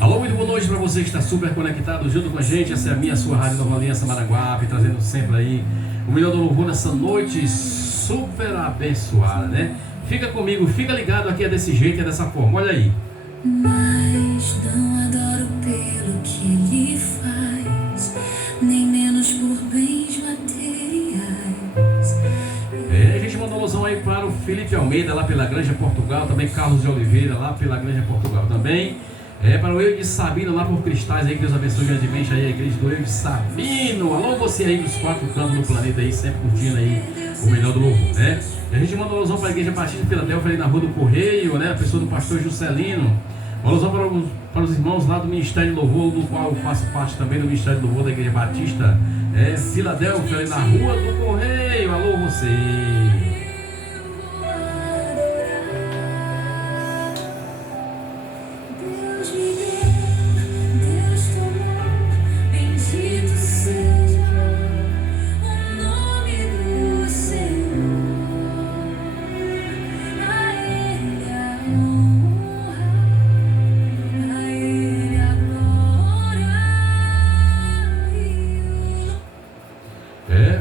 Alô, muito boa noite para você que está super conectado junto com a gente. Essa é a minha, sua Rádio Nova Aliança Maranguape, trazendo sempre aí o melhor do louvor nessa noite super abençoada, né? Fica comigo, fica ligado aqui, é desse jeito, é dessa forma, olha aí. Mas não adoro pelo que ele faz, nem menos por bens materiais. A gente mandou alusão aí para o Felipe Almeida, lá pela Granja Portugal, também Carlos de Oliveira, lá pela Granja Portugal também. Para o Eu de Sabino, lá por Cristais, aí, que Deus abençoe grandemente aí a igreja do Eu de Sabino. Alô, você aí dos 4 cantos do planeta aí, sempre curtindo aí o melhor do louvor, né? A gente mandou alusão para a Igreja Batista de Filadélfia, ali na Rua do Correio, né? A pessoa do pastor Juscelino. Uma alusão para os irmãos lá do Ministério de Louvor, do qual eu faço parte também do Ministério de Louvor da Igreja Batista Filadélfia, ali na Rua do Correio. Alô, você!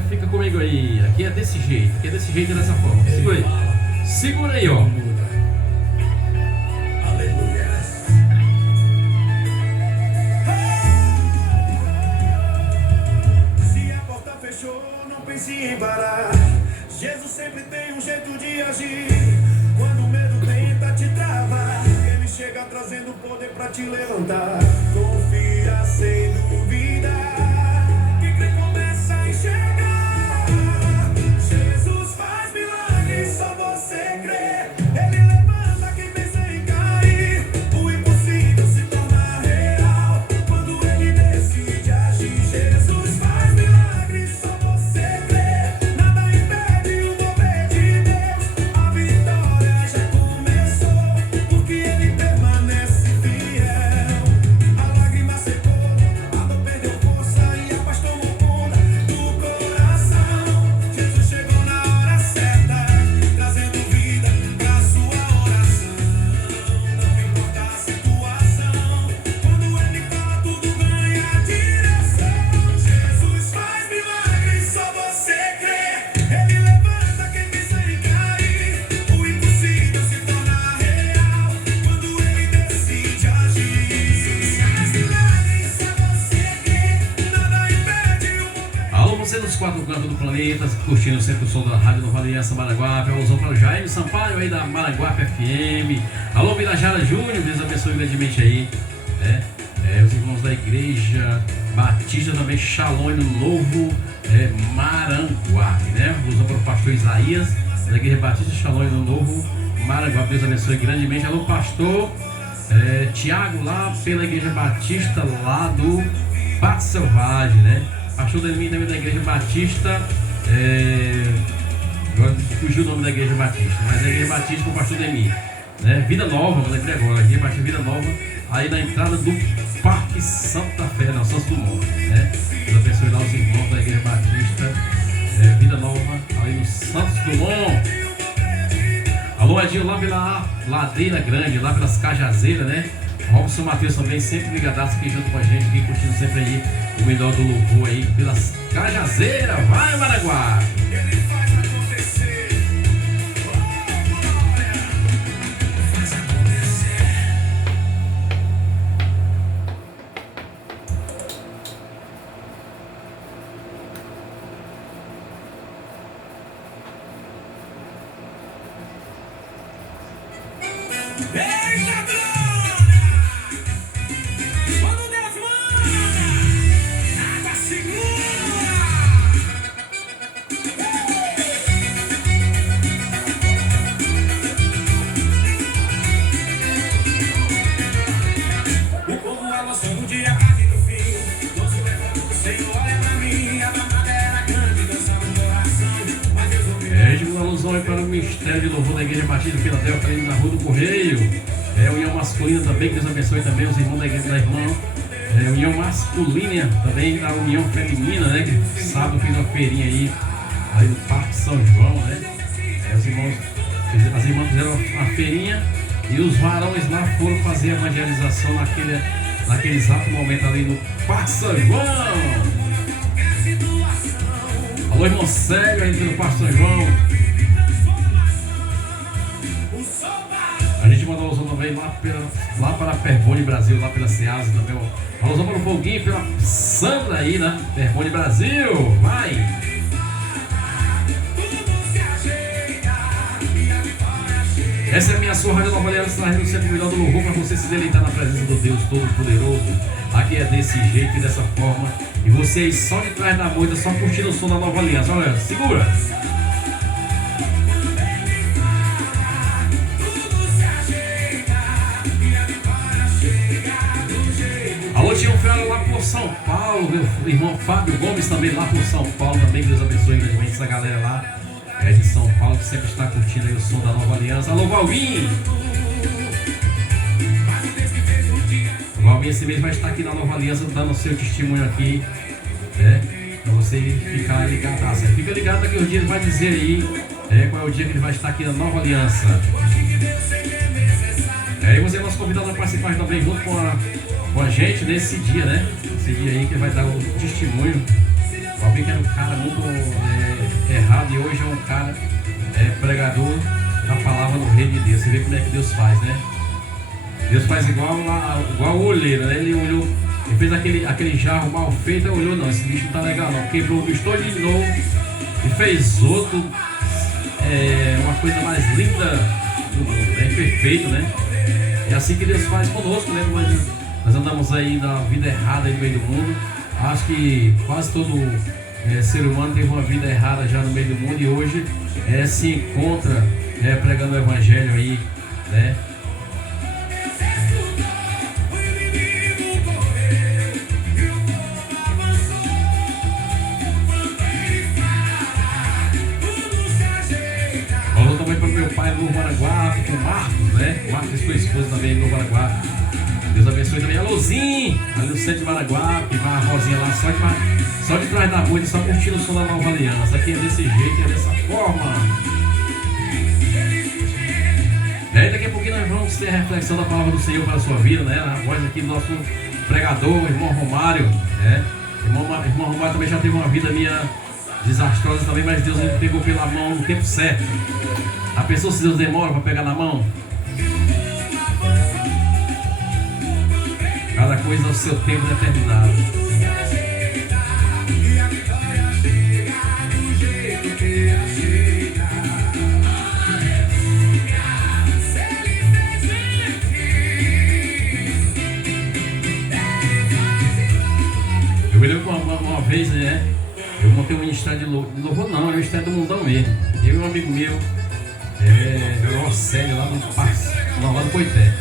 Fica comigo aí, aqui é desse jeito, é dessa forma. Segura aí, ó. Aleluia. Se a porta fechou, não pense em parar. Jesus sempre tem um jeito de agir. Quando o medo tenta te travar, ele chega trazendo poder pra te levantar. Confia sem dúvida. Quem crê começa a enxergar. Jesus faz milagres, só você crê. Ele levanta quem pensa em cair. O impossível se torna real quando ele decide agir. Jesus faz milagres, só você crê. Nada impede o mover de Deus. A vitória já começou, porque ele permanece fiel. A lágrima secou, a dor perdeu força e a paz tomou conta do coração. Jesus chegou na hora certa, trazendo vida pra sua oração. Não importa a situação, quando ele fala tudo ganha direção. Jesus faz milagres, só você crê. Ele levanta quem pensa em cair. O impossível se torna real quando ele decide agir. Jesus faz milagres, só você crê. Nada impede o mover. Alô, você dos 4 cantos do planeta, curtindo sempre o som da Rádio Nova Aliança Maranguape. Alusão para o Jaime Sampaio aí da Maranguape FM. Alô, Birajara Júnior, Deus abençoe grandemente aí, né? Os irmãos da Igreja Batista também, Shalom no Novo Maranguape, né? Alusão para o pastor Isaías da Igreja Batista, Shalom no Novo Maranguape. Deus abençoe grandemente. Alô, pastor Tiago, lá pela Igreja Batista, lá do Pato Selvagem, né? Pastor Delmi também da Igreja Batista, agora fugiu o nome da Igreja Batista, mas é a Igreja Batista com o pastor Delmi, né? Vida Nova, vamos lembrei agora, Igreja Batista Vida Nova, aí na entrada do Parque Santa Fé, não, Santos Dumont, né? Deus abençoe lá os irmãos da Igreja Batista, Vida Nova, aí no Santos Dumont. Alô, Edinho, lá pela Ladeira Grande, lá pelas Cajazeiras, né? Robson Matheus também, sempre ligadaço aqui junto com a gente, aqui curtindo sempre aí o melhor do louvor aí pelas Cajazeiras. Vai, Maranguá! Ele faz acontecer. Glória. Faz acontecer. Eita glória! Quando Deus manda, água segura! O povo avançando o dia quase do fim. Não se levanta do Senhor, olha pra mim. A batalha era grande, dançava no coração. Mas Deus ouviu. Uma alusão aí para o Ministério de Louvor da Igreja Batista de Filadélfia, ali na Rua do Correio. União masculina também, que Deus abençoe também os irmãos da Igreja da Irmã. União masculina também, da União Feminina, né? Que sábado fiz uma feirinha aí no Parque São João, né? As irmãs fizeram uma feirinha E os varões lá foram fazer evangelização naquele exato momento ali no Parque São João. Alô, irmão Célio, aí do Parque São João. A gente mandou alusão também lá para Perbone Brasil, lá pela Ceasa também. Alusão para o Foguinho, pela Sandra aí, né? Perbone Brasil, vai! Essa é a minha sua Rádio Nova Aliança, trazendo sempre o melhor do louvor para você se deleitar na presença do Deus Todo-Poderoso. Aqui é desse jeito e dessa forma. E vocês só de trás da moita, só curtindo o som da Nova Aliança. Olha, segura! Alô, Tião Ferro lá por São Paulo, meu irmão Fábio Gomes também lá por São Paulo, também que Deus abençoe grandemente essa galera lá de São Paulo que sempre está curtindo aí o som da Nova Aliança. Alô, Valguinho! O Valguinho esse mês vai estar aqui na Nova Aliança dando o seu testemunho aqui, né? Pra você ficar ligado. Ah, você fica ligado daqui o dia, ele vai dizer aí qual é o dia que ele vai estar aqui na Nova Aliança. E você é nosso convidado a participar também junto com a gente nesse dia, né? Esse dia aí que ele vai dar o testemunho. O Valguinho que era um cara muito errado e hoje é um cara pregador da palavra do Reino de Deus. Você vê como é que Deus faz, né? Deus faz igual o olheiro, né? Ele olhou, ele fez aquele jarro mal feito, olhou, não, esse bicho não tá legal não, quebrou o bicho todo de novo e fez outro, uma coisa mais linda do mundo, perfeito, né? É assim que Deus faz conosco, né? Nós andamos aí na vida errada aí no meio do mundo. Acho que quase todo ser humano teve uma vida errada já no meio do mundo e hoje se encontra pregando o evangelho aí, né? Falou também para o meu pai no Maraguá, com o Marcos, né? O Marcos com a esposa também no Maraguá. Deus abençoe também. Alôzinho, ali no centro de Maraguá, que vai a Rosinha lá só de trás da moita, só curtindo o som da Nova Aliança. Aqui é desse jeito, é dessa forma. Daqui a pouquinho nós vamos ter a reflexão da palavra do Senhor para a sua vida, né? A voz aqui do nosso pregador, irmão Romário, né? Irmão Romário também já teve uma vida minha desastrosa também, mas Deus me pegou pela mão no tempo certo. A pessoa, se Deus demora para pegar na mão, cada coisa ao seu tempo determinado. Eu me lembro que uma vez, né? Eu montei um ministério de louvor, não, é um ministério do mundão mesmo. Eu e um amigo meu, era o Célio lá no Nova do Coité.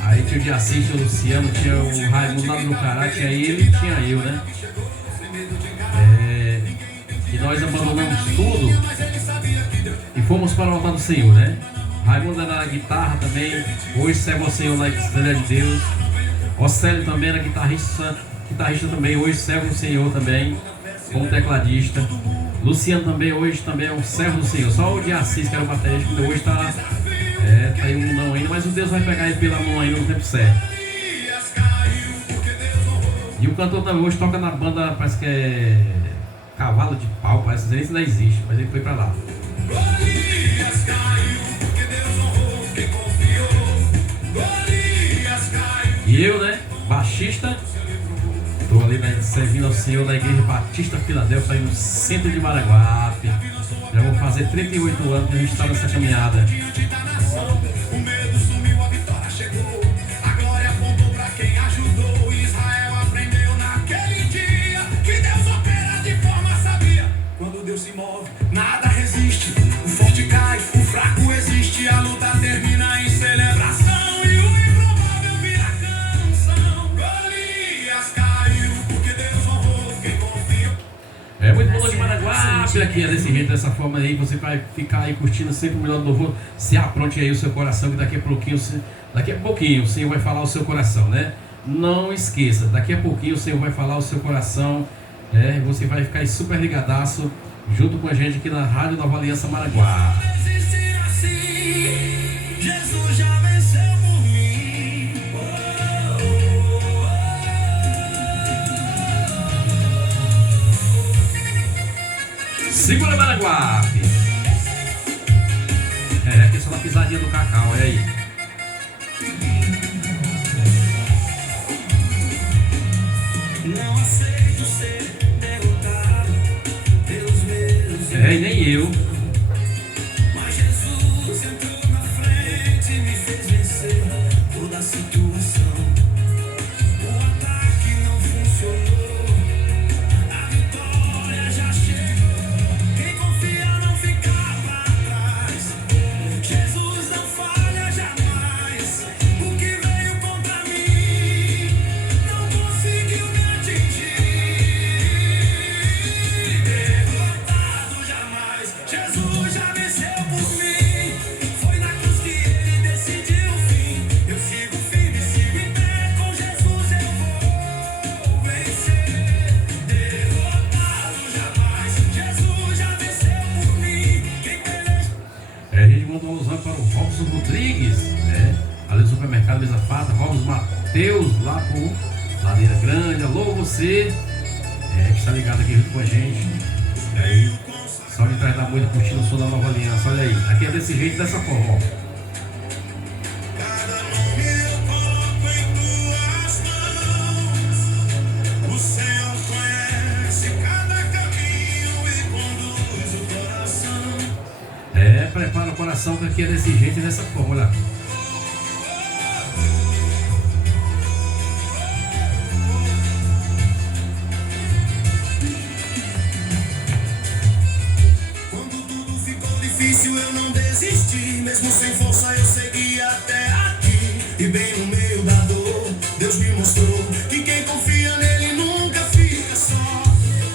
Aí tinha o Diaciste, o Luciano, tinha o Raimundo lá no Cará, tinha ele e tinha eu, né? E nós abandonamos tudo e fomos para o altar do Senhor, né? Raimundo era na guitarra também, hoje serve ao Senhor na Assembleia de Deus. O Célio também era guitarrista também, hoje serve o Senhor também, como tecladista. Luciano também, hoje também é um servo do Senhor. Só o Diaciste, que era o baterista, que hoje está aí um mundão ainda, mas o Deus vai pegar ele pela mão ainda no tempo certo. E o cantor também hoje toca na banda, parece que é Cavalo de Pau, parece que isso não existe, mas ele foi pra lá. E eu, né, baixista, estou ali, né, servindo ao Senhor na Igreja Batista Filadélfia, aí no centro de Maraguape. Já vou fazer 38 anos que a gente está nessa caminhada. O medo sumiu, a vitória chegou. A glória apontou pra quem ajudou. Israel aprendeu naquele dia que Deus opera de forma sabia. Quando Deus se move, nada resiste. O forte cai, o fraco existe. A luta termina em celebração e o improvável vira canção. Golias caiu porque Deus honrou quem confiou. É muito bom de Maraguape aqui, desse jeito, dessa forma aí, você vai ficar aí curtindo sempre o melhor do louvor. Se apronte aí o seu coração, que daqui a pouquinho o Senhor vai falar o seu coração, né? Não esqueça, daqui a pouquinho o Senhor vai falar o seu coração, né? Você vai ficar aí super ligadaço junto com a gente aqui na Rádio Nova Aliança Maraguá. Jesus já venceu. Segura Maranguape. Aqui só na pisadinha do cacau, olha aí. Não aceito ser derrotado pelos meus. E nem eu. Mas Jesus entrou na frente e me fez vencer toda a situação. O ataque não funcionou, a vitória já chegou. Quem confia não fica pra trás. Jesus não falha jamais. O que veio contra mim não conseguiu me atingir. Derrotado jamais. Jesus já venceu por mim. Foi na cruz que ele decidiu o fim. Eu sigo firme, sigo em pé. Com Jesus eu vou vencer. Derrotado jamais. Jesus já venceu por mim. Quem peleja. A gente mandou uma alusão para o Robson Rodrigues, ali no supermercado Mesa Fata, Robson Mateus, lá por Ladeira Grande. Alô, você que está ligado aqui junto com a gente. E aí, só de trás da moita curtindo o som da Nova Aliança. Olha aí, aqui é desse jeito, dessa forma, ó. Cada nome eu coloco em tuas mãos. O Senhor conhece cada caminho e conduz o coração. Prepara o coração que aqui é desse jeito e dessa forma, olha. Quando tudo ficou difícil eu não desisti. Mesmo sem força eu segui até aqui. E bem no meio da dor Deus me mostrou que quem confia nele nunca fica só.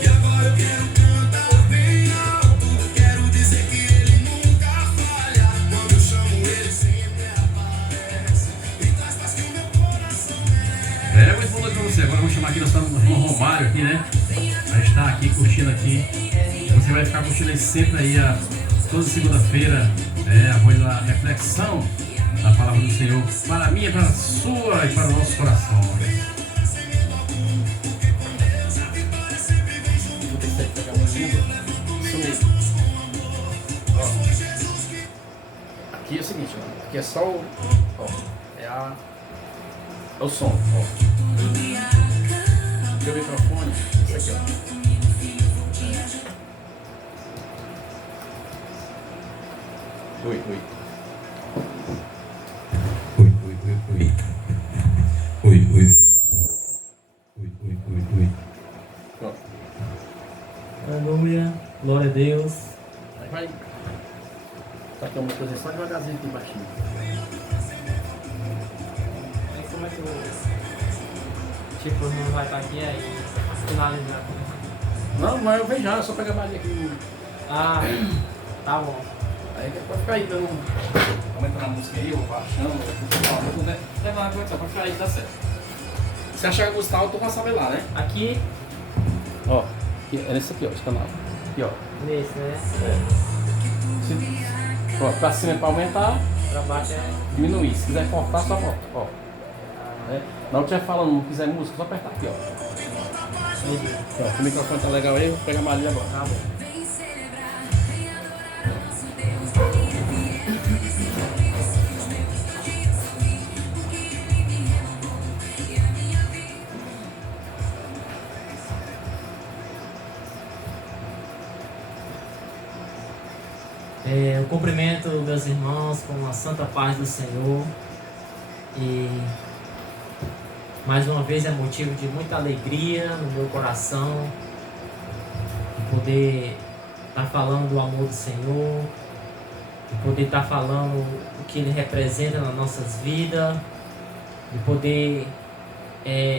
E agora eu quero cantar bem alto. Quero dizer que ele nunca falha. Quando eu chamo ele sempre aparece. E traz paz que o meu coração merece. Muito boa noite pra você. Agora vamos chamar aqui, nós estamos no Romário aqui, né? A gente está aqui curtindo aqui. Você vai ficar curtindo aí sempre aí, toda segunda-feira, a voz da reflexão da palavra do Senhor para mim, para a sua e para o nosso coração. Vou ter que pegar um livro. Isso mesmo. Ó. Aqui é o seguinte, ó. Aqui é só o. Ó, é o som. Ó. Aqui é o microfone. Esse aqui, ó. Oi. Pronto. Aleluia, glória a Deus. Aí vai. Tá aqui uma coisa só devagarzinho aqui baixinho. Aí como é que eu. Tipo, não vai estar aqui aí finalizar? Não, mas eu vejo já, é só pegar mais aqui. Ah, tá bom. Aí pode ficar aí dando. Aumentando a música aí, eu vou baixando. Leva uma coisa, pode ficar aí, tá certo. Se achar que a música tá alta, eu vou saber lá, né? Aqui, Ó, aqui, é nesse aqui, ó, esse canal. Aqui, ó. nesse, né? Ó, pra cima é pra aumentar, Pra baixo é. diminuir. Se quiser cortar, só corta. Ó. Na hora que estiver falando, não quiser música, só apertar aqui, ó. Entendi. Ó, o microfone tá legal aí, eu vou pegar a Maria agora. Tá bom. Vem celebrar, vem adorar nosso Deus que vive em nós. Os meus dias sorri, porque ele me renovou e a minha vida. Eu cumprimento meus irmãos com a santa paz do Senhor. E mais uma vez é motivo de muita alegria no meu coração de poder estar falando do amor do Senhor, de poder estar falando o que Ele representa nas nossas vidas, de poder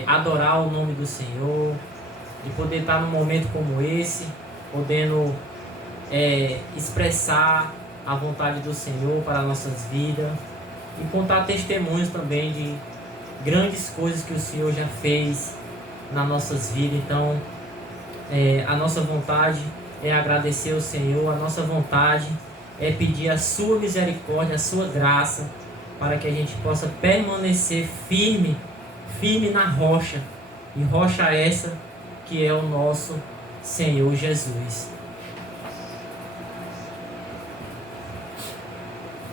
adorar o nome do Senhor, de poder estar num momento como esse, podendo expressar a vontade do Senhor para nossas vidas e contar testemunhos também de grandes coisas que o Senhor já fez nas nossas vidas. Então, a nossa vontade é agradecer ao Senhor, a nossa vontade é pedir a sua misericórdia, a sua graça, para que a gente possa permanecer firme na rocha, e rocha essa que é o nosso Senhor Jesus.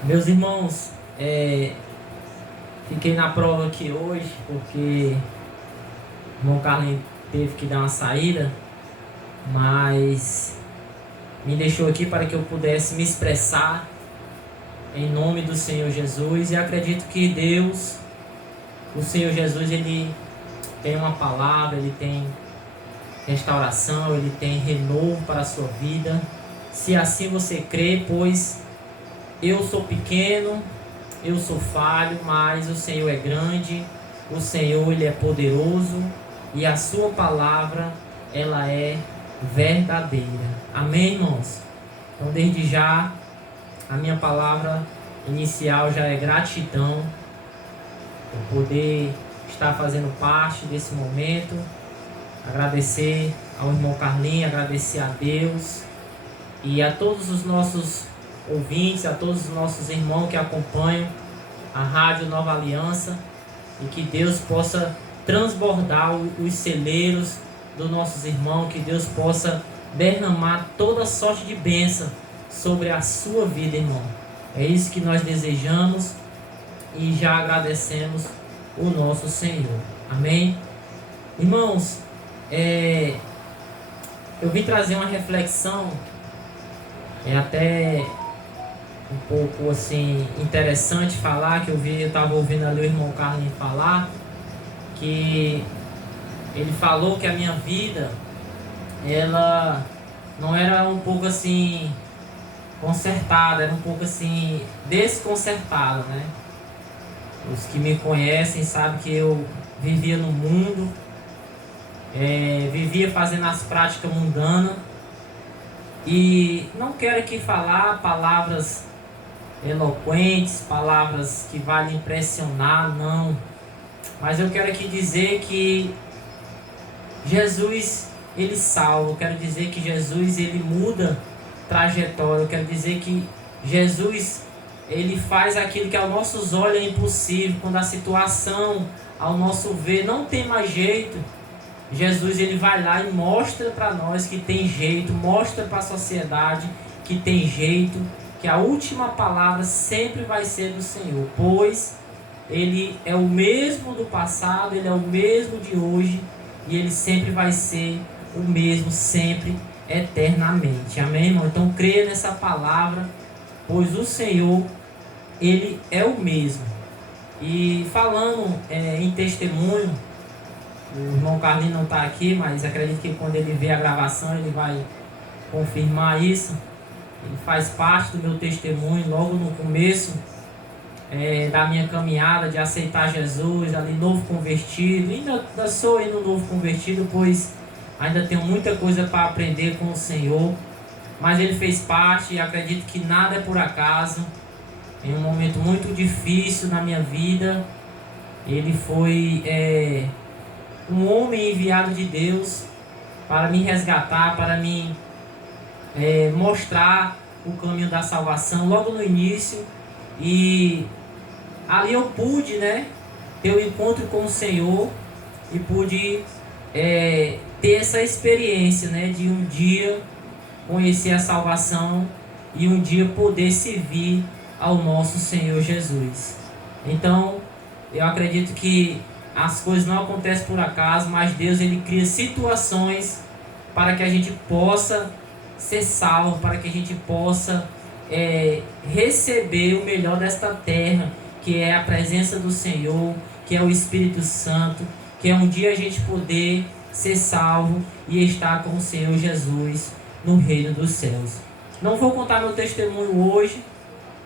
Meus irmãos, fiquei na prova aqui hoje porque o irmão Carlinhos teve que dar uma saída, mas me deixou aqui para que eu pudesse me expressar em nome do Senhor Jesus, e acredito que Deus, o Senhor Jesus, Ele tem uma palavra, Ele tem restauração, Ele tem renovo para a sua vida, se assim você crê, pois eu sou pequeno, eu sou falho, mas o Senhor é grande, o Senhor Ele é poderoso, e a sua palavra, ela é verdadeira. Amém, irmãos? Então, desde já, a minha palavra inicial já é gratidão por poder estar fazendo parte desse momento. Agradecer ao irmão Carlinhos, agradecer a Deus e a todos os nossos ouvintes, a todos os nossos irmãos que acompanham a Rádio Nova Aliança, e que Deus possa transbordar os celeiros dos nossos irmãos, que Deus possa derramar toda sorte de bênção sobre a sua vida, irmão. É isso que nós desejamos e já agradecemos o nosso Senhor. Amém? Irmãos, eu vim trazer uma reflexão, até um pouco assim interessante falar, que eu estava ouvindo ali o irmão Carlinhos falar, que ele falou que a minha vida, ela não era um pouco assim consertada, era um pouco assim desconcertada, né? Os que me conhecem sabem que eu vivia no mundo, vivia fazendo as práticas mundanas, e não quero aqui falar palavras eloquentes, palavras que vão lhe impressionar, não. Mas eu quero aqui dizer que Jesus, Ele salva. Eu quero dizer que Jesus, Ele muda trajetória. Eu quero dizer que Jesus, Ele faz aquilo que aos nossos olhos é impossível. Quando a situação, ao nosso ver, não tem mais jeito, Jesus, Ele vai lá e mostra para nós que tem jeito, mostra para a sociedade que tem jeito, que a última palavra sempre vai ser do Senhor, pois Ele é o mesmo do passado, Ele é o mesmo de hoje, e Ele sempre vai ser o mesmo, sempre, eternamente. Amém, irmão? Então creia nessa palavra, pois o Senhor, Ele é o mesmo. E falando em testemunho, o irmão Carlinhos não está aqui, mas acredito que quando ele ver a gravação ele vai confirmar isso. Ele faz parte do meu testemunho logo no começo da minha caminhada de aceitar Jesus, ali novo convertido. Ainda sou ainda um novo convertido, pois ainda tenho muita coisa para aprender com o Senhor. Mas ele fez parte, e acredito que nada é por acaso. Em um momento muito difícil na minha vida, ele foi um homem enviado de Deus para me resgatar, para me mostrar o caminho da salvação logo no início. E ali eu pude, ter um encontro com o Senhor, e pude ter essa experiência, de um dia conhecer a salvação e um dia poder servir ao nosso Senhor Jesus. Então eu acredito que as coisas não acontecem por acaso, mas Deus, Ele cria situações para que a gente possa ser salvo, para que a gente possa receber o melhor desta terra, que é a presença do Senhor, que é o Espírito Santo, que é um dia a gente poder ser salvo e estar com o Senhor Jesus no reino dos céus. Não vou contar meu testemunho hoje,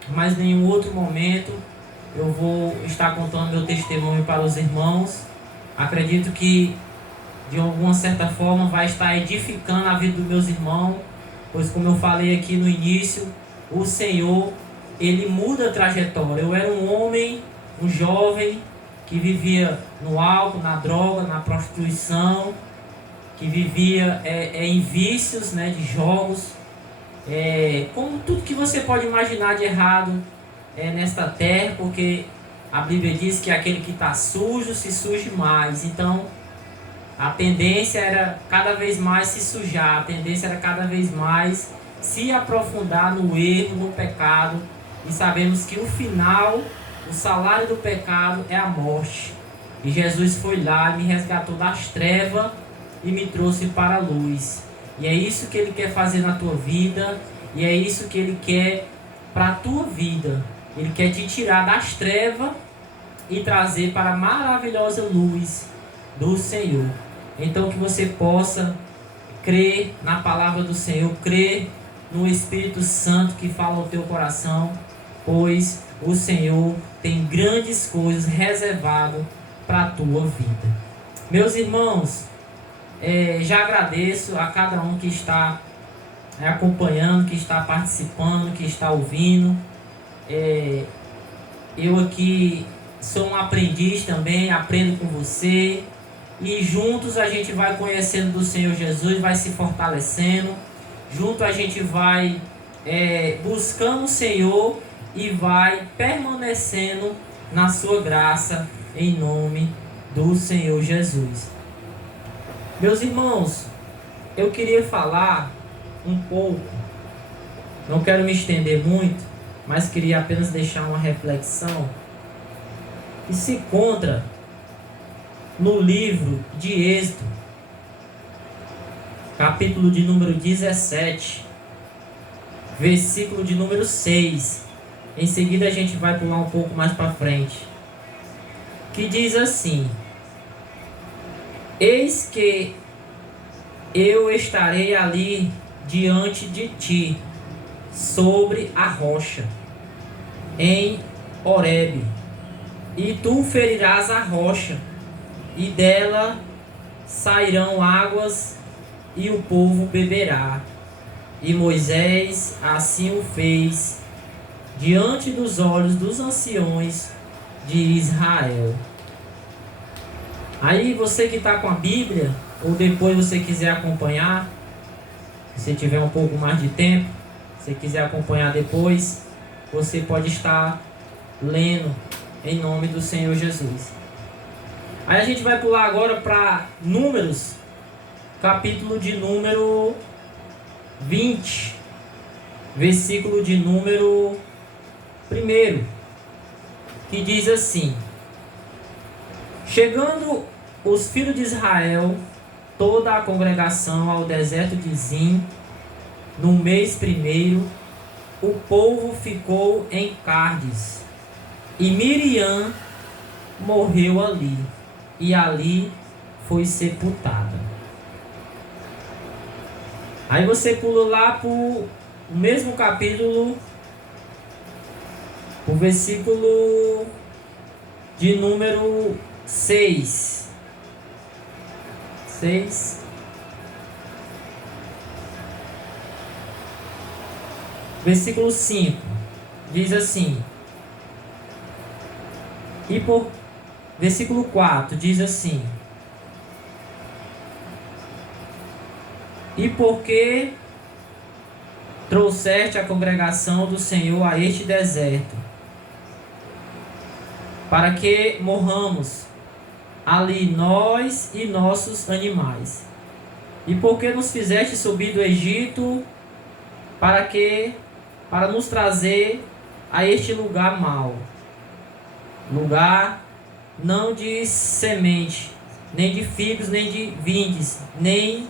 mas em nenhum outro momento eu vou estar contando meu testemunho para os irmãos. Acredito que de alguma certa forma vai estar edificando a vida dos meus irmãos, pois como eu falei aqui no início, o Senhor, Ele muda a trajetória. Eu era um homem, um jovem que vivia no álcool, na droga, na prostituição, que vivia em vícios, de jogos, como tudo que você pode imaginar de errado nesta terra, porque a Bíblia diz que aquele que está sujo se suje mais. Então a tendência era cada vez mais se sujar, a tendência era cada vez mais se aprofundar no erro, no pecado, e sabemos que o final, o salário do pecado é a morte. E Jesus foi lá e me resgatou das trevas e me trouxe para a luz. E é isso que Ele quer fazer na tua vida, e é isso que Ele quer para a tua vida. Ele quer te tirar das trevas e trazer para a maravilhosa luz do Senhor. Então que você possa crer na palavra do Senhor, crer no Espírito Santo que fala ao teu coração, pois o Senhor tem grandes coisas reservadas para a tua vida. Meus irmãos, já agradeço a cada um que está acompanhando, que está participando, que está ouvindo. Eu aqui sou um aprendiz também, aprendo com você, e juntos a gente vai conhecendo do Senhor Jesus, vai se fortalecendo, junto a gente vai buscando o Senhor e vai permanecendo na sua graça, em nome do Senhor Jesus. Meus irmãos, eu queria falar um pouco, não quero me estender muito, mas queria apenas deixar uma reflexão que se encontra no livro de Êxodo, capítulo de número 17, versículo de número 6. Em seguida a gente vai pular um pouco mais para frente, que diz assim: eis que eu estarei ali diante de ti, sobre a rocha, em Horebe, e tu ferirás a rocha, e dela sairão águas, e o povo beberá. E Moisés assim o fez, diante dos olhos dos anciões de Israel. Aí você que está com a Bíblia, ou depois você quiser acompanhar, se tiver um pouco mais de tempo, se quiser acompanhar depois, você pode estar lendo em nome do Senhor Jesus. Aí a gente vai pular agora para Números, capítulo de número 20, versículo de número 1, que diz assim: chegando os filhos de Israel, toda a congregação, ao deserto de Zim, no mês 1, o povo ficou em Cádiz, e Miriam morreu ali, e ali foi sepultada. Aí você pula lá para o mesmo capítulo, o versículo de número 6. Versículo 5 diz assim, versículo 4 diz assim: e porque trouxeste a congregação do Senhor a este deserto, para que morramos ali nós e nossos animais, e porque nos fizeste subir do Egito, para nos trazer a este lugar mau, lugar não de semente, nem de figos, nem de vindes, nem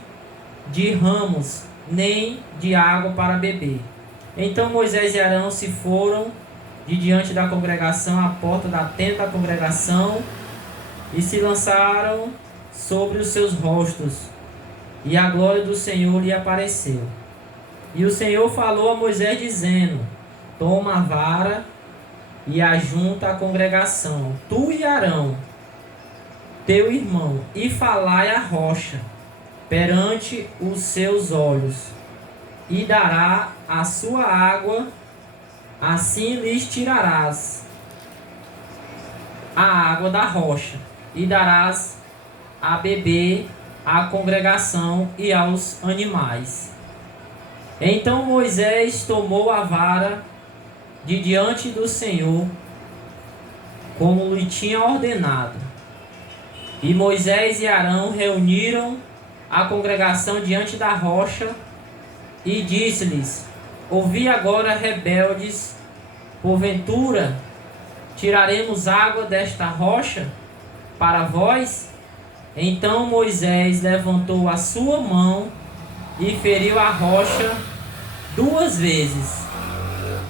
de ramos, nem de água para beber. Então Moisés e Arão se foram de diante da congregação à porta da tenda da congregação, e se lançaram sobre os seus rostos, e a glória do Senhor lhe apareceu. E o Senhor falou a Moisés dizendo: toma a vara e ajunta a congregação, tu e Arão, teu irmão, e falai a rocha perante os seus olhos, e dará a sua água, assim lhes tirarás a água da rocha, e darás a beber à congregação e aos animais. Então Moisés tomou a vara de diante do Senhor, como lhe tinha ordenado. E Moisés e Arão reuniram a congregação diante da rocha, e disse-lhes: ouvi agora, rebeldes, porventura tiraremos água desta rocha para vós? Então Moisés levantou a sua mão e feriu a rocha 2 vezes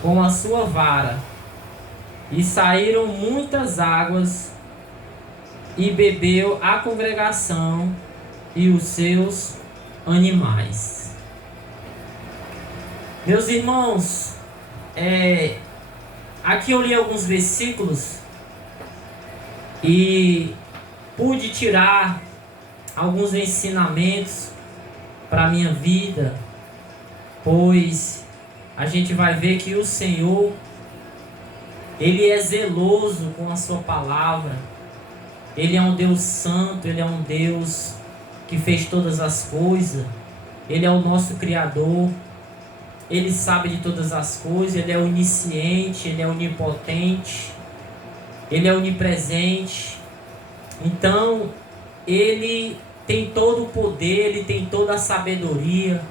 com a sua vara, e saíram muitas águas, e bebeu a congregação e os seus animais. Meus irmãos, aqui eu li alguns versículos e pude tirar alguns ensinamentos para a minha vida, pois a gente vai ver que o Senhor, Ele é zeloso com a sua palavra. Ele é um Deus santo, Ele é um Deus que fez todas as coisas. Ele é o nosso Criador. Ele sabe de todas as coisas. Ele é onisciente, Ele é onipotente, Ele é onipresente. Então, Ele tem todo o poder, Ele tem toda a sabedoria.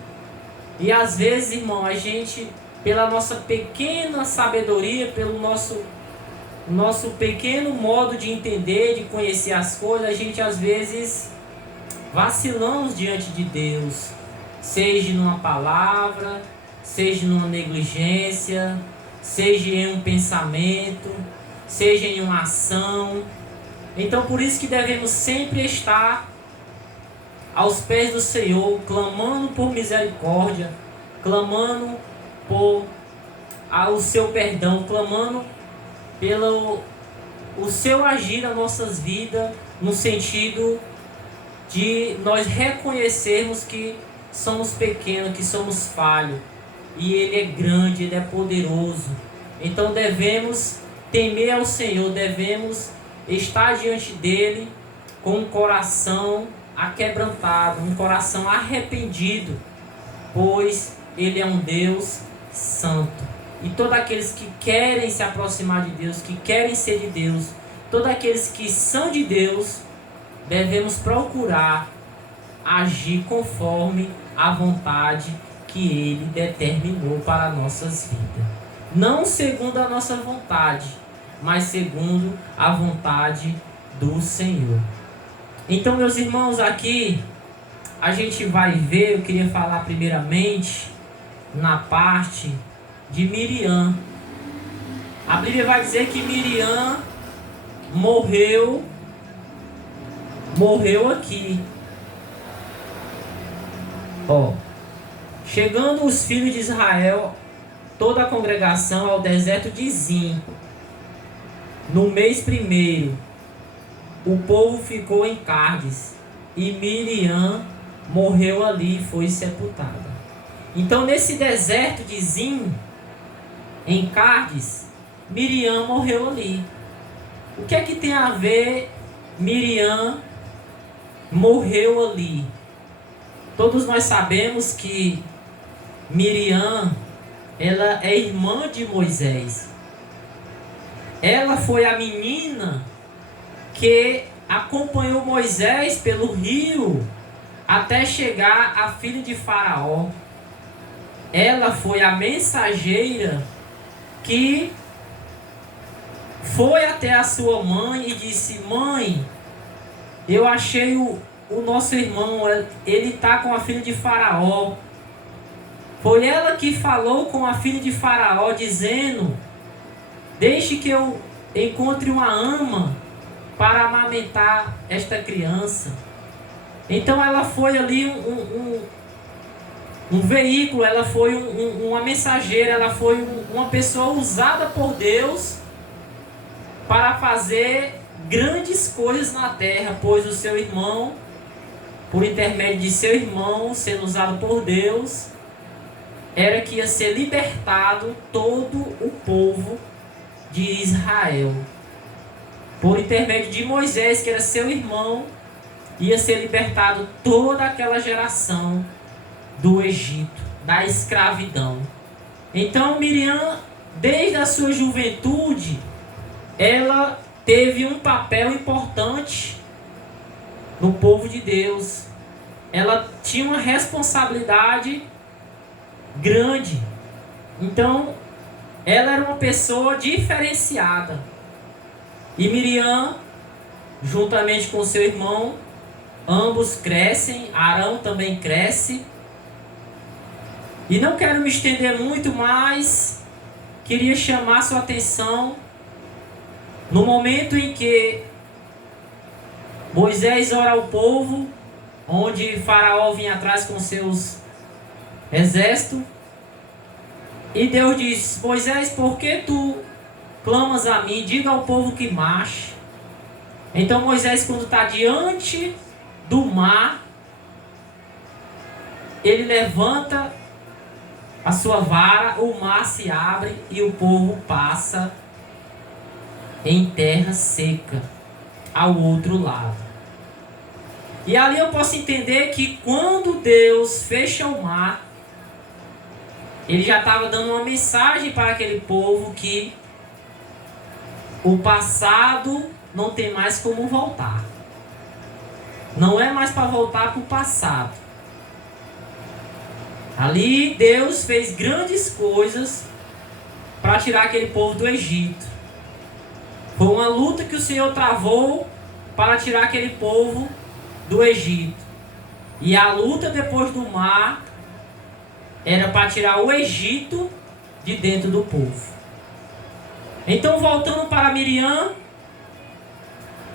E às vezes, irmão, a gente, pela nossa pequena sabedoria, pelo nosso pequeno modo de entender, de conhecer as coisas, a gente às vezes vacilamos diante de Deus, seja numa palavra, seja numa negligência, seja em um pensamento, seja em uma ação. Então por isso que devemos sempre estar aos pés do Senhor, clamando por misericórdia, clamando por o seu perdão, clamando pelo o seu agir nas nossas vidas, no sentido de nós reconhecermos que somos pequenos, que somos falhos, e Ele é grande, Ele é poderoso. Então devemos temer ao Senhor, devemos estar diante dEle com um coração aquebrantado, um coração arrependido, pois Ele é um Deus santo. E todos aqueles que querem se aproximar de Deus, que querem ser de Deus, todos aqueles que são de Deus, devemos procurar agir conforme a vontade que Ele determinou para nossas vidas. Não segundo a nossa vontade, mas segundo a vontade do Senhor. Então, meus irmãos, aqui a gente vai ver, eu queria falar primeiramente na parte de Miriam. A Bíblia vai dizer que Miriam morreu aqui. Chegando os filhos de Israel, toda a congregação, ao deserto de Zim, no mês primeiro, o povo ficou em Cádiz, e Miriam morreu ali e foi sepultada. Então, nesse deserto de Zim, em Cádiz, Miriam morreu ali. O que é que tem a ver Miriam morreu ali? Todos nós sabemos que Miriam, ela é irmã de Moisés. Ela foi a menina que acompanhou Moisés pelo rio até chegar à filha de Faraó. Ela foi a mensageira que foi até a sua mãe e disse: mãe, eu achei o nosso irmão, ele está com a filha de Faraó. Foi ela que falou com a filha de Faraó, dizendo: deixe que eu encontre uma ama para amamentar esta criança. Então ela foi ali um veículo, ela foi uma mensageira, ela foi uma pessoa usada por Deus para fazer grandes coisas na terra, pois o seu irmão, por intermédio de seu irmão, sendo usado por Deus, era que ia ser libertado todo o povo de Israel. Por intermédio de Moisés, que era seu irmão, ia ser libertado toda aquela geração do Egito, da escravidão. Então Miriam, desde a sua juventude, ela teve um papel importante no povo de Deus. Ela tinha uma responsabilidade grande. Então, ela era uma pessoa diferenciada. E Miriam, juntamente com seu irmão, ambos crescem, Arão também cresce. E não quero me estender muito, mas queria chamar sua atenção no momento em que Moisés ora ao povo, onde Faraó vinha atrás com seus exércitos. E Deus diz: Moisés, por que tu clamas a mim? Diga ao povo que marche. Então Moisés, quando está diante do mar, ele levanta a sua vara, o mar se abre e o povo passa em terra seca ao outro lado. E ali eu posso entender que quando Deus fecha o mar, ele já estava dando uma mensagem para aquele povo que o passado não tem mais como voltar. Não é mais para voltar para o passado. Ali Deus fez grandes coisas para tirar aquele povo do Egito. Foi uma luta que o Senhor travou para tirar aquele povo do Egito. E a luta depois do mar era para tirar o Egito de dentro do povo. Então, voltando para Miriam,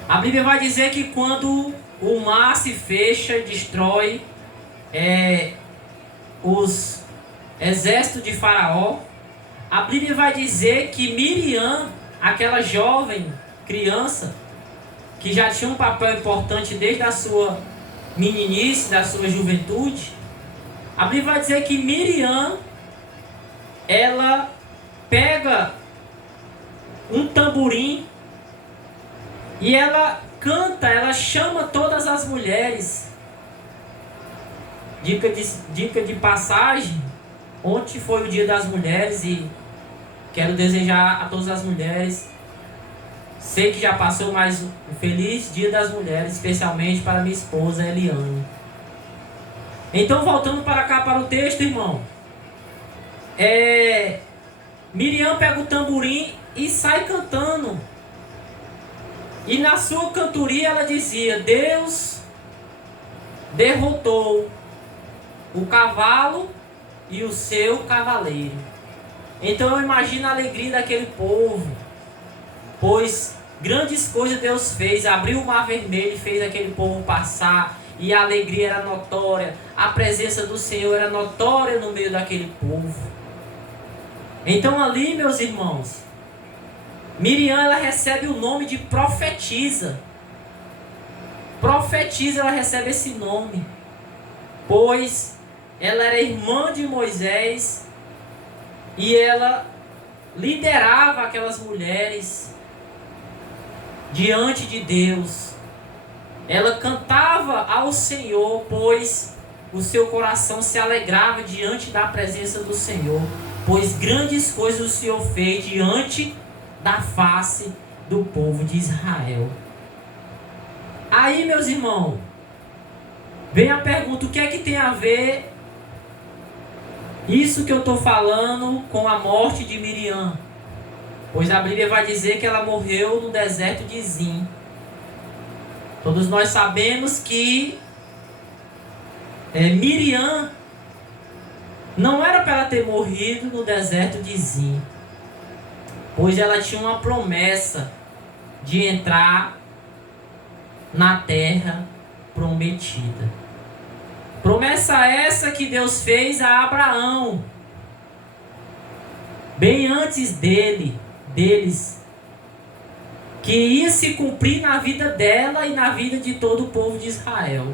a Bíblia vai dizer que quando o mar se fecha e destrói os exércitos de Faraó, a Bíblia vai dizer que Miriam, aquela jovem criança, que já tinha um papel importante desde a sua meninice, da sua juventude, a Bíblia vai dizer que Miriam, ela pega um tamborim e ela canta, ela chama todas as mulheres. Dica de passagem, ontem foi o Dia das Mulheres e quero desejar a todas as mulheres, sei que já passou, mas um feliz Dia das Mulheres, especialmente para minha esposa Eliane. Então, voltando para cá, para o texto, irmão, Miriam pega o tamborim e sai cantando. E na sua cantoria ela dizia: Deus derrotou o cavalo e o seu cavaleiro. Então eu imagino a alegria daquele povo, pois grandes coisas Deus fez, abriu o mar vermelho e fez aquele povo passar, e a alegria era notória, a presença do Senhor era notória no meio daquele povo. Então ali, meus irmãos, Miriam, ela recebe o nome de profetisa. Profetisa, ela recebe esse nome, pois ela era irmã de Moisés e ela liderava aquelas mulheres diante de Deus. Ela cantava ao Senhor, pois o seu coração se alegrava diante da presença do Senhor, pois grandes coisas o Senhor fez diante da face do povo de Israel. Aí, meus irmãos, vem a pergunta: o que é que tem a ver isso que eu estou falando com a morte de Miriam? Pois a Bíblia vai dizer que ela morreu no deserto de Zim. Todos nós sabemos que Miriam não era para ela ter morrido no deserto de Zim, pois ela tinha uma promessa de entrar na terra prometida. Promessa essa que Deus fez a Abraão, bem antes deles, que ia se cumprir na vida dela e na vida de todo o povo de Israel.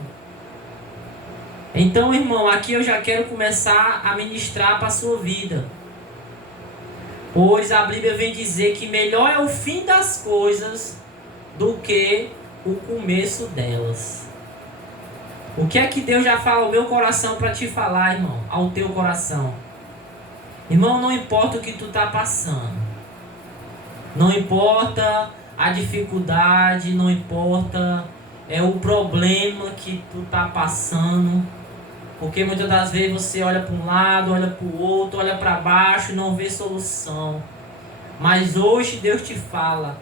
Então, irmão, aqui eu já quero começar a ministrar para a sua vida, pois a Bíblia vem dizer que melhor é o fim das coisas do que o começo delas. O que é que Deus já fala ao meu coração para te falar, irmão? Ao teu coração. Irmão, não importa o que tu está passando, não importa a dificuldade, não importa o problema que tu está passando, Porque muitas das vezes você olha para um lado, olha para o outro, olha para baixo e não vê solução. Mas hoje Deus te fala,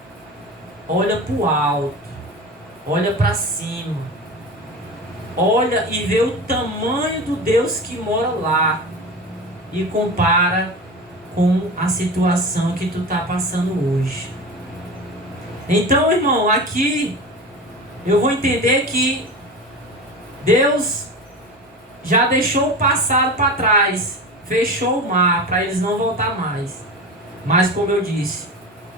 olha para o alto, olha para cima, olha e vê o tamanho do Deus que mora lá e compara com a situação que tu está passando hoje. Então, irmão, aqui eu vou entender que Deus já deixou o passado para trás, fechou o mar para eles não voltar mais. Mas como eu disse,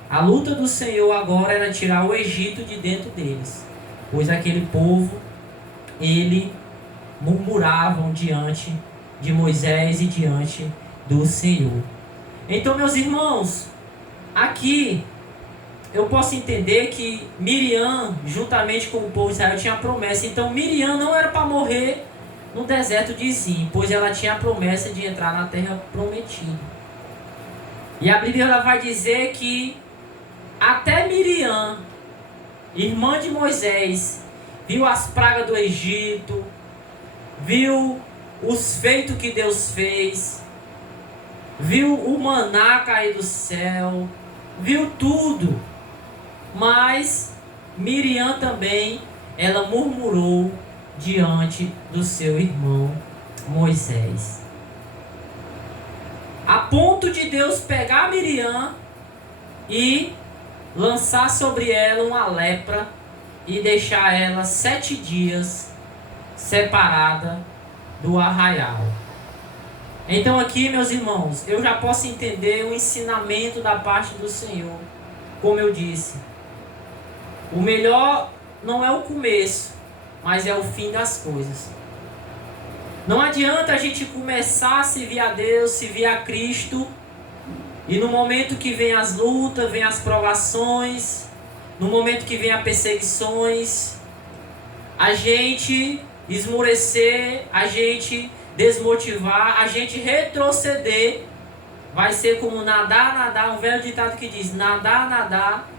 a luta do Senhor agora era tirar o Egito de dentro deles, pois aquele povo, ele murmuravam diante de Moisés e diante do Senhor. Então, meus irmãos, aqui eu posso entender que Miriam, juntamente com o povo de Israel, tinha a promessa. Então Miriam não era para morrer no deserto de Zim, pois ela tinha a promessa de entrar na terra prometida. E a Bíblia ela vai dizer que até Miriam, irmã de Moisés, viu as pragas do Egito, viu os feitos que Deus fez, viu o maná cair do céu, viu tudo. Mas Miriam também, ela murmurou diante do seu irmão Moisés. A ponto de Deus pegar Miriam e lançar sobre ela uma lepra e deixar ela 7 dias separada do arraial. Então aqui, meus irmãos, eu já posso entender o ensinamento da parte do Senhor. Como eu disse, o melhor não é o começo, mas é o fim das coisas. Não adianta a gente começar a servir a Deus, servir a Cristo, e no momento que vem as lutas, vem as provações, no momento que vem as perseguições, a gente esmorecer, a gente desmotivar, a gente retroceder. Vai ser como nadar, um velho ditado que diz, nadar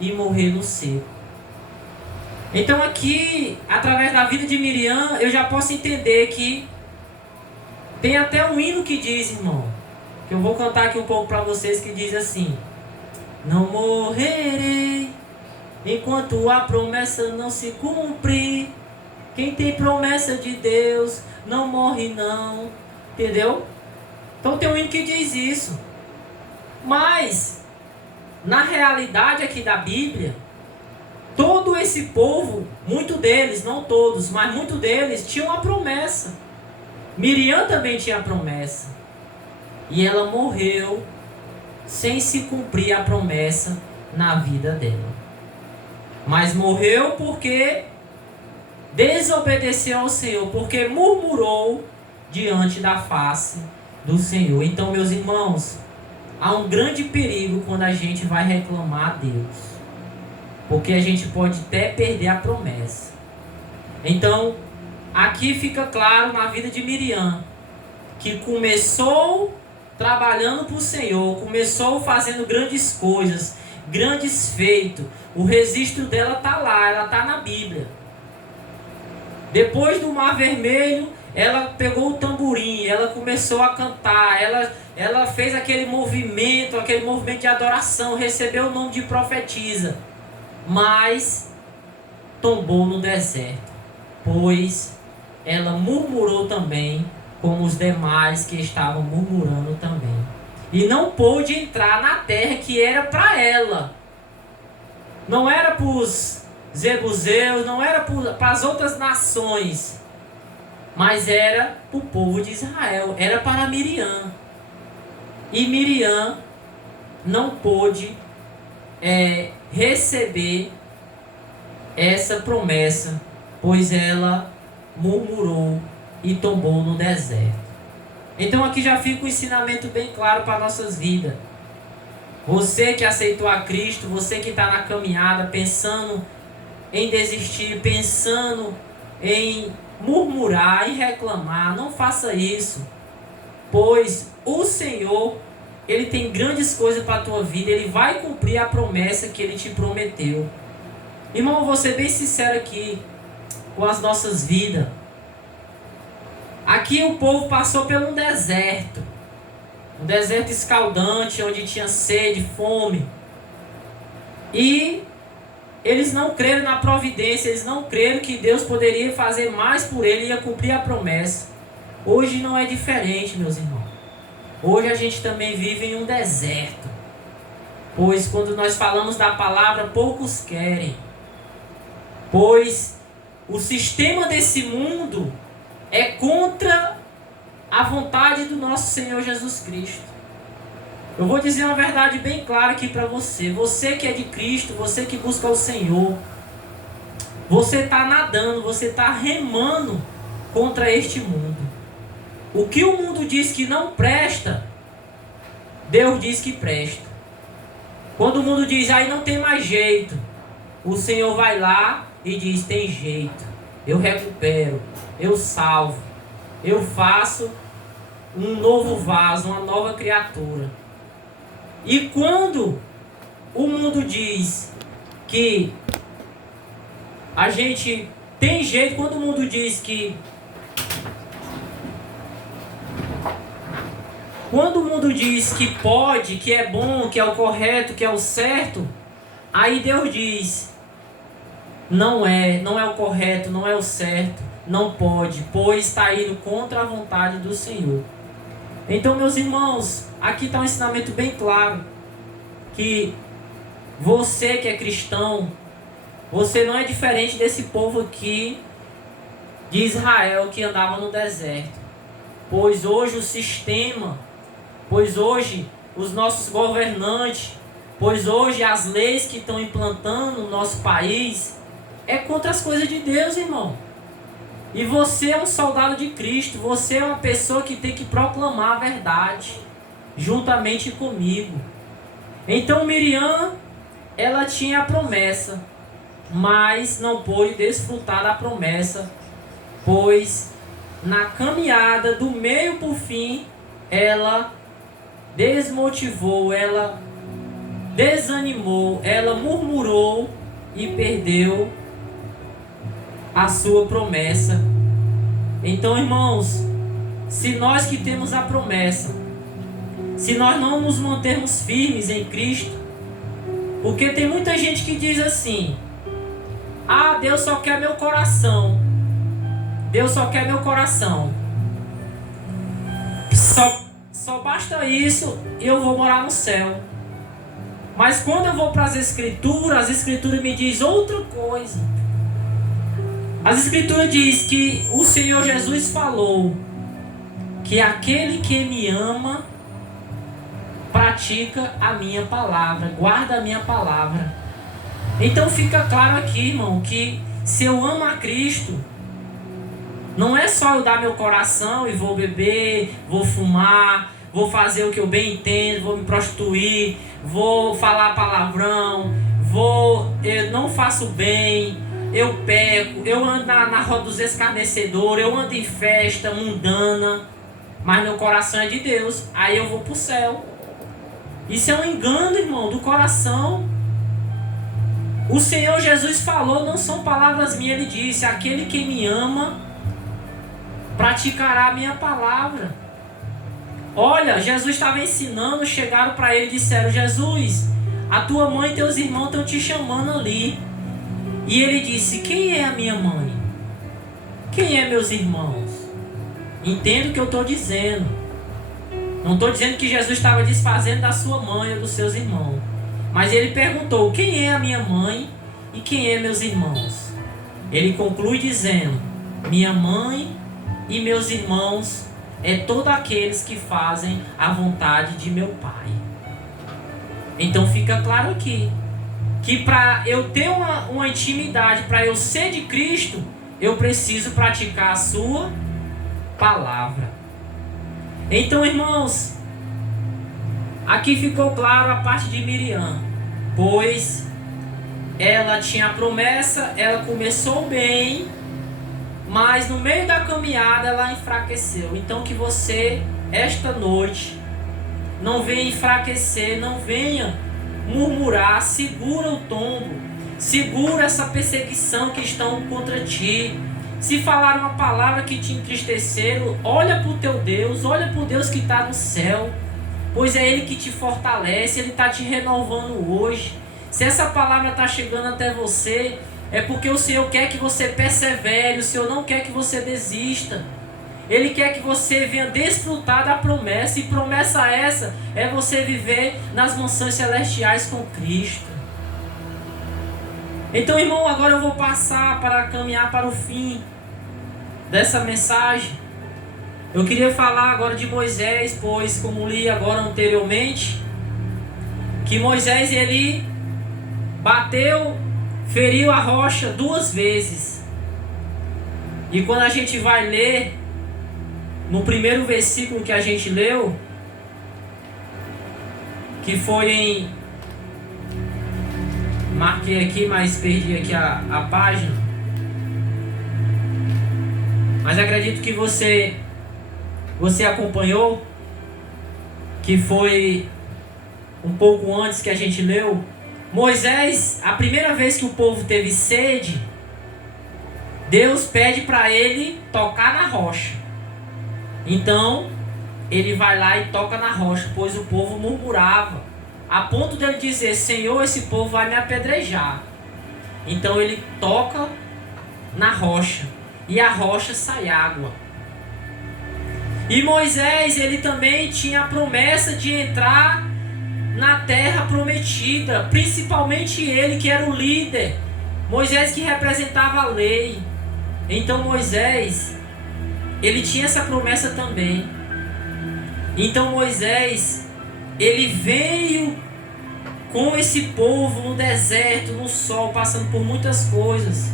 e morrer no seco. Então aqui, através da vida de Miriam, eu já posso entender que tem até um hino que diz, irmão, que eu vou cantar aqui um pouco para vocês, que diz assim: não morrerei enquanto a promessa não se cumprir. Quem tem promessa de Deus não morre não. Entendeu? Então tem um hino que diz isso. Mas na realidade aqui da Bíblia, todo esse povo, muito deles, não todos, mas muito deles, tinham uma promessa. Miriam também tinha a promessa. E ela morreu sem se cumprir a promessa na vida dela. Mas morreu porque desobedeceu ao Senhor, porque murmurou diante da face do Senhor. Então, meus irmãos, há um grande perigo quando a gente vai reclamar a Deus, porque a gente pode até perder a promessa. Então, aqui fica claro na vida de Miriam, que começou trabalhando para o Senhor, começou fazendo grandes coisas, grandes feitos. O registro dela está lá, ela está na Bíblia. Depois do Mar Vermelho, ela pegou o tamborim, ela começou a cantar, ela fez aquele movimento de adoração, recebeu o nome de profetisa. Mas tombou no deserto, pois ela murmurou também, como os demais que estavam murmurando também. E não pôde entrar na terra que era para ela. Não era para os jebuseus, não era para as outras nações, mas era para o povo de Israel, era para Miriam. E Miriam não pôde receber essa promessa, pois ela murmurou e tombou no deserto. Então aqui já fica um ensinamento bem claro para nossas vidas. Você que aceitou a Cristo, você que está na caminhada pensando em desistir, pensando em murmurar, em reclamar, não faça isso, pois o Senhor, Ele tem grandes coisas para a tua vida, Ele vai cumprir a promessa que Ele te prometeu. Irmão, eu vou ser bem sincero aqui com as nossas vidas. Aqui o povo passou por um deserto escaldante, onde tinha sede, fome. E eles não creram na providência, eles não creram que Deus poderia fazer mais por ele e ia cumprir a promessa. Hoje não é diferente, meus irmãos. Hoje a gente também vive em um deserto. Pois quando nós falamos da palavra, poucos querem. Pois o sistema desse mundo é contra a vontade do nosso Senhor Jesus Cristo. Eu vou dizer uma verdade bem clara aqui para você. Você que é de Cristo, você que busca o Senhor, você está nadando, você está remando contra este mundo. O que o mundo diz que não presta, Deus diz que presta. Quando o mundo diz, aí não tem mais jeito, o Senhor vai lá e diz, tem jeito. Eu recupero, eu salvo, eu faço um novo vaso, uma nova criatura. E quando o mundo diz que a gente tem jeito, quando o mundo diz que... Quando o mundo diz que pode, que é bom, que é o correto, que é o certo, aí Deus diz, não é o correto, não é o certo, não pode, pois está indo contra a vontade do Senhor. Então, meus irmãos, aqui está um ensinamento bem claro, que você que é cristão, você não é diferente desse povo aqui de Israel que andava no deserto. Pois hoje o sistema, pois hoje os nossos governantes, pois hoje as leis que estão implantando no nosso país é contra as coisas de Deus, irmão. E você é um soldado de Cristo, você é uma pessoa que tem que proclamar a verdade, juntamente comigo. Então Miriam, ela tinha a promessa, mas não pôde desfrutar da promessa, pois na caminhada do meio para o fim, ela desmotivou, ela desanimou, ela murmurou e perdeu a sua promessa. Então, irmãos, se nós que temos a promessa, se nós não nos mantermos firmes em Cristo, porque tem muita gente que diz assim, ah, Deus só quer meu coração, Deus só quer meu coração, só basta isso e eu vou morar no céu. Mas quando eu vou para as Escrituras me diz outra coisa. As Escrituras diz que o Senhor Jesus falou que aquele que me ama pratica a minha palavra, guarda a minha palavra. Então fica claro aqui, irmão, que se eu amo a Cristo, não é só eu dar meu coração e vou beber, vou fumar, vou fazer o que eu bem entendo, vou me prostituir, vou falar palavrão, eu não faço bem, eu peco, eu ando na roda dos escarnecedores, eu ando em festa mundana, mas meu coração é de Deus, aí eu vou para o céu. Isso é um engano, irmão, do coração. O Senhor Jesus falou, não são palavras minhas, ele disse, aquele que me ama praticará a minha palavra. Olha, Jesus estava ensinando, chegaram para ele e disseram, Jesus, a tua mãe e teus irmãos estão te chamando ali. E ele disse, quem é a minha mãe? Quem é meus irmãos? Entendo o que eu estou dizendo. Não estou dizendo que Jesus estava desfazendo da sua mãe ou dos seus irmãos. Mas ele perguntou, quem é a minha mãe e quem é meus irmãos? Ele conclui dizendo, minha mãe e meus irmãos é todos aqueles que fazem a vontade de meu Pai. Então fica claro aqui, que para eu ter uma intimidade, para eu ser de Cristo, eu preciso praticar a sua palavra. Então, irmãos, aqui ficou claro a parte de Miriam, pois ela tinha a promessa, ela começou bem, mas no meio da caminhada ela enfraqueceu. Então que você, esta noite, não venha enfraquecer, não venha murmurar, segura o tombo, segura essa perseguição que estão contra ti, Se falar uma palavra que te entristeceram, olha para o teu Deus, olha para o Deus que está no céu, pois é Ele que te fortalece, Ele está te renovando hoje. Se essa palavra está chegando até você, é porque o Senhor quer que você persevere, o Senhor não quer que você desista. Ele quer que você venha desfrutar da promessa, e promessa essa é você viver nas mansões celestiais com Cristo. Então, irmão, agora eu vou passar para caminhar para o fim dessa mensagem. Eu queria falar agora de Moisés, pois como li agora anteriormente, que Moisés ele feriu a rocha 2 vezes. E quando a gente vai ler, no primeiro versículo que a gente leu, que foi em... Marquei aqui, mas perdi aqui a página. Mas acredito que você acompanhou, que foi um pouco antes que a gente leu. Moisés, a primeira vez que o povo teve sede, Deus pede para ele tocar na rocha. Então, ele vai lá e toca na rocha, pois o povo murmurava, a ponto dele dizer: Senhor, esse povo vai me apedrejar. Então ele toca na rocha, e a rocha sai água. E Moisés, ele também tinha a promessa de entrar na terra prometida, principalmente ele que era o líder, Moisés que representava a lei. Então Moisés, ele tinha essa promessa também. Então Moisés, ele veio com esse povo no deserto, no sol, passando por muitas coisas,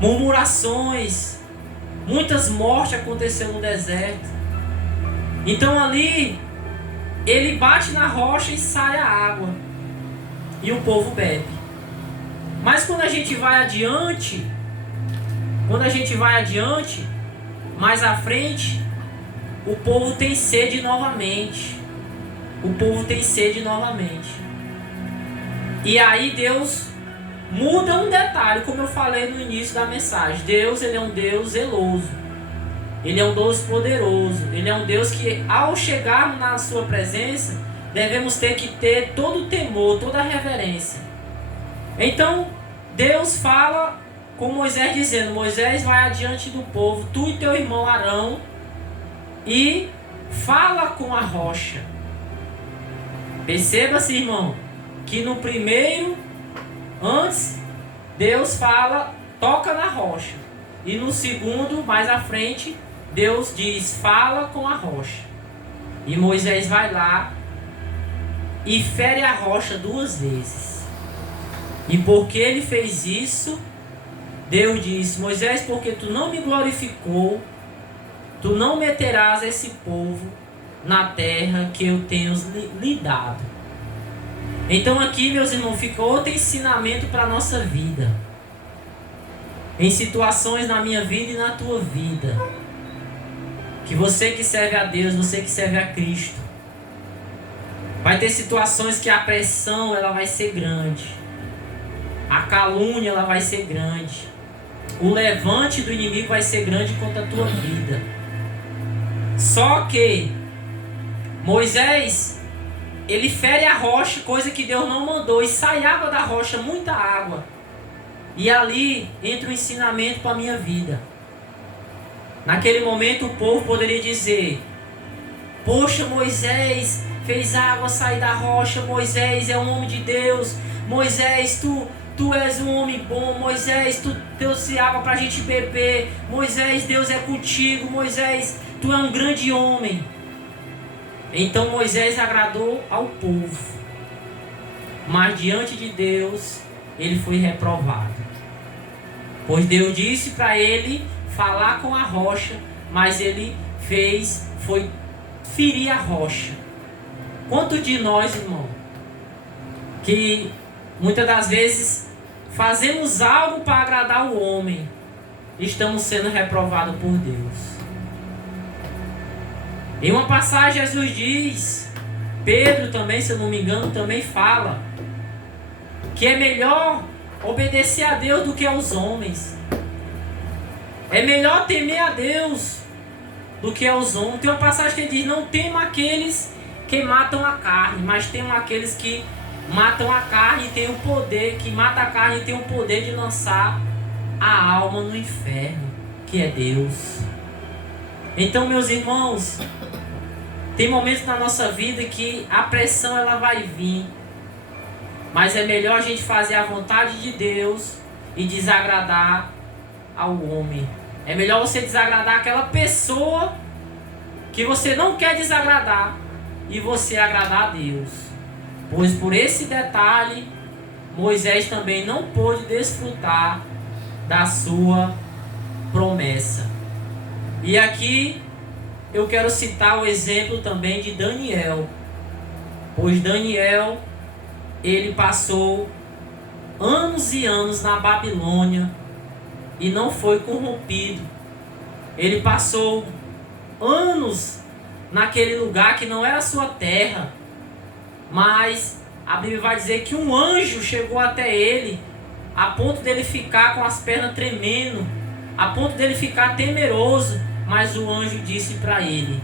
murmurações, muitas mortes aconteceram no deserto. Então ali ele bate na rocha e sai a água, e o povo bebe. Mas quando a gente vai adiante, mais à frente, o povo tem sede novamente. E aí Deus muda um detalhe, como eu falei no início da mensagem. Deus, ele é um Deus zeloso. Ele é um Deus poderoso. Ele é um Deus que, ao chegarmos na sua presença, devemos ter que ter todo o temor, toda a reverência. Então, Deus fala com Moisés dizendo: Moisés, vai adiante do povo, tu e teu irmão Arão, e fala com a rocha. Perceba-se, irmão, que no primeiro, antes, Deus fala, toca na rocha. E no segundo, mais à frente, Deus diz, fala com a rocha. E Moisés vai lá e fere a rocha 2 vezes. E porque ele fez isso, Deus disse: Moisés, porque tu não me glorificou, tu não meterás esse povo na terra que eu tenho lhe dado. Então aqui, meus irmãos, fica outro ensinamento para a nossa vida. Em situações na minha vida e na tua vida, que você que serve a Deus, você que serve a Cristo, vai ter situações que a pressão ela vai ser grande, a calúnia ela vai ser grande, o levante do inimigo vai ser grande contra a tua vida. Só que Moisés, ele fere a rocha, coisa que Deus não mandou, e sai água da rocha, muita água. E ali entra um ensinamento para a minha vida. Naquele momento o povo poderia dizer: poxa, Moisés fez água sair da rocha, Moisés é um homem de Deus, Moisés, tu és um homem bom, Moisés, tu trouxe água para a gente beber, Moisés, Deus é contigo, Moisés, tu é um grande homem. Então Moisés agradou ao povo, mas diante de Deus ele foi reprovado, pois Deus disse para ele falar com a rocha, mas ele foi ferir a rocha. Quanto de nós, irmão, que muitas das vezes fazemos algo para agradar o homem, estamos sendo reprovados por Deus. Em uma passagem Jesus diz, Pedro também, se eu não me engano, também fala, que é melhor obedecer a Deus do que aos homens. É melhor temer a Deus do que aos homens. Tem uma passagem que diz: não tema aqueles que matam a carne, mas temam aqueles que matam a carne e tem o poder, que mata a carne e tem o poder de lançar a alma no inferno, que é Deus. Então, meus irmãos, tem momentos na nossa vida que a pressão ela vai vir, mas é melhor a gente fazer a vontade de Deus e desagradar ao homem. É melhor você desagradar aquela pessoa que você não quer desagradar e você agradar a Deus. Pois por esse detalhe, Moisés também não pôde desfrutar da sua promessa. E aqui eu quero citar o exemplo também de Daniel. Pois Daniel, ele passou anos e anos na Babilônia e não foi corrompido. Ele passou anos naquele lugar que não era sua terra, mas a Bíblia vai dizer que um anjo chegou até ele a ponto dele ficar com as pernas tremendo, a ponto dele ficar temeroso. Mas o anjo disse para ele: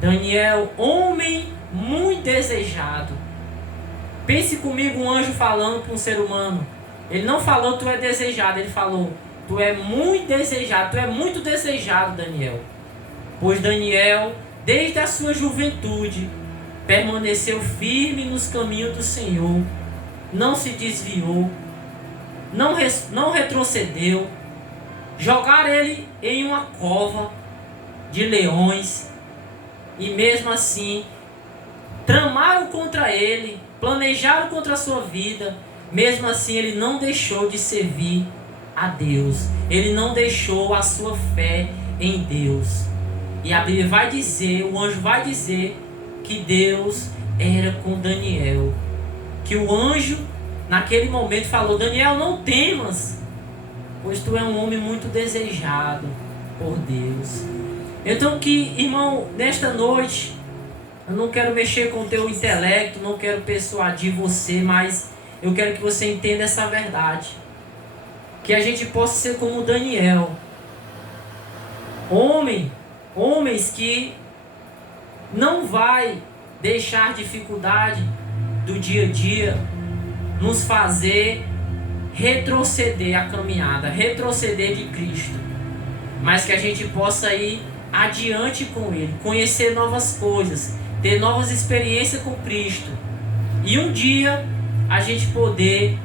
Daniel, homem muito desejado. Pense comigo, um anjo falando para um ser humano. Ele não falou tu é desejado, ele falou tu é muito desejado, tu é muito desejado, Daniel. Pois Daniel, desde a sua juventude, permaneceu firme nos caminhos do Senhor, não se desviou, não retrocedeu. Jogaram ele em uma cova de leões e mesmo assim tramaram contra ele, planejaram contra a sua vida. Mesmo assim ele não deixou de servir a Deus, ele não deixou a sua fé em Deus. E a Bíblia vai dizer, o anjo vai dizer que Deus era com Daniel, que o anjo naquele momento falou: Daniel, não temas, pois tu é um homem muito desejado por Deus. Então que, irmão, nesta noite, eu não quero mexer com o teu intelecto, não quero persuadir você, mas eu quero que você entenda essa verdade. Que a gente possa ser como Daniel. Homens que não vai deixar dificuldade do dia a dia nos fazer retroceder a caminhada, retroceder de Cristo, mas que a gente possa ir adiante com Ele, conhecer novas coisas, ter novas experiências com Cristo, e um dia a gente poder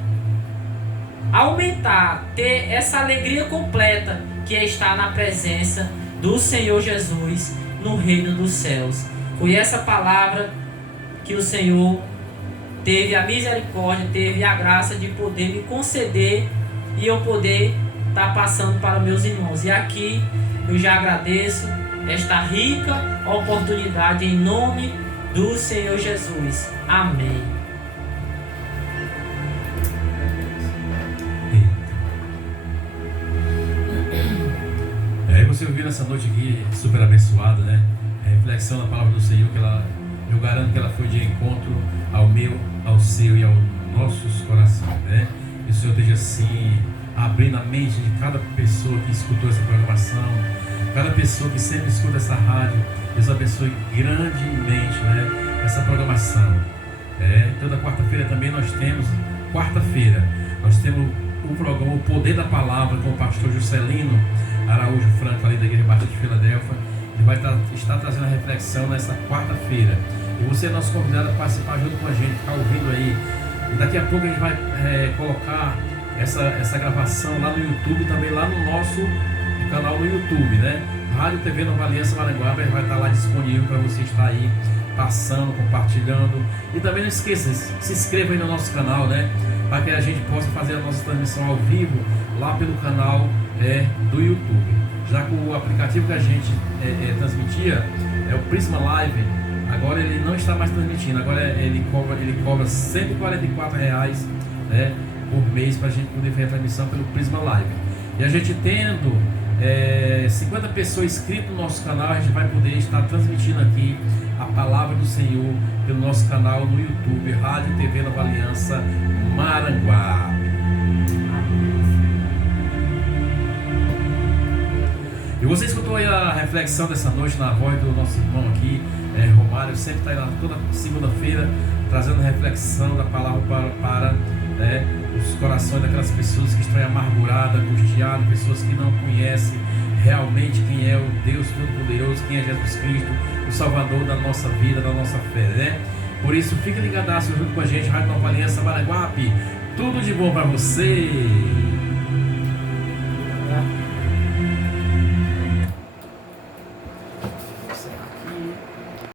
aumentar, ter essa alegria completa que é estar na presença do Senhor Jesus no reino dos céus. Foi essa palavra que o Senhor teve a misericórdia, teve a graça de poder me conceder e eu poder estar passando para meus irmãos. E aqui eu já agradeço esta rica oportunidade em nome do Senhor Jesus. Amém. Você ouviu nessa noite aqui super abençoada, né? A reflexão da palavra do Senhor, que eu garanto que ela foi de encontro ao meu, ao seu e aos nossos corações, né? Que o Senhor esteja assim abrindo a mente de cada pessoa que escutou essa programação, cada pessoa que sempre escuta essa rádio. Deus abençoe grandemente, né, essa programação. Toda quarta-feira também nós temos o programa O Poder da Palavra com o pastor Juscelino Araújo Franco, ali da Igreja Batista de Filadélfia. Ele vai estar trazendo a reflexão nessa quarta-feira. E você é nosso convidado a participar junto com a gente, ficar ouvindo aí. E daqui a pouco a gente vai colocar essa gravação lá no YouTube, também lá no nosso canal no YouTube, né? Rádio TV Nova Aliança Maranguape vai estar lá disponível para você estar aí passando, compartilhando. E também não esqueça, se inscreva aí no nosso canal, né? Para que a gente possa fazer a nossa transmissão ao vivo lá pelo canal do YouTube. Já que o aplicativo que a gente transmitia é o Prisma Live, agora ele não está mais transmitindo, agora ele cobra R$ 144,00, né, por mês para a gente poder fazer a transmissão pelo Prisma Live. E a gente tendo 50 pessoas inscritas no nosso canal, a gente vai poder estar transmitindo aqui a palavra do Senhor pelo nosso canal no YouTube, Rádio TV Nova Aliança Maranguape. você escutou aí a reflexão dessa noite na voz do nosso irmão aqui, Romário, sempre está aí toda segunda-feira trazendo reflexão da palavra para né, os corações daquelas pessoas que estão amarguradas, angustiadas, pessoas que não conhecem realmente quem é o Deus Todo-Poderoso, quem é Jesus Cristo, o Salvador da nossa vida, da nossa fé, né? Por isso, fique ligadaço junto com a gente, Rádio Nova Aliança Maranguape. Tudo de bom para você.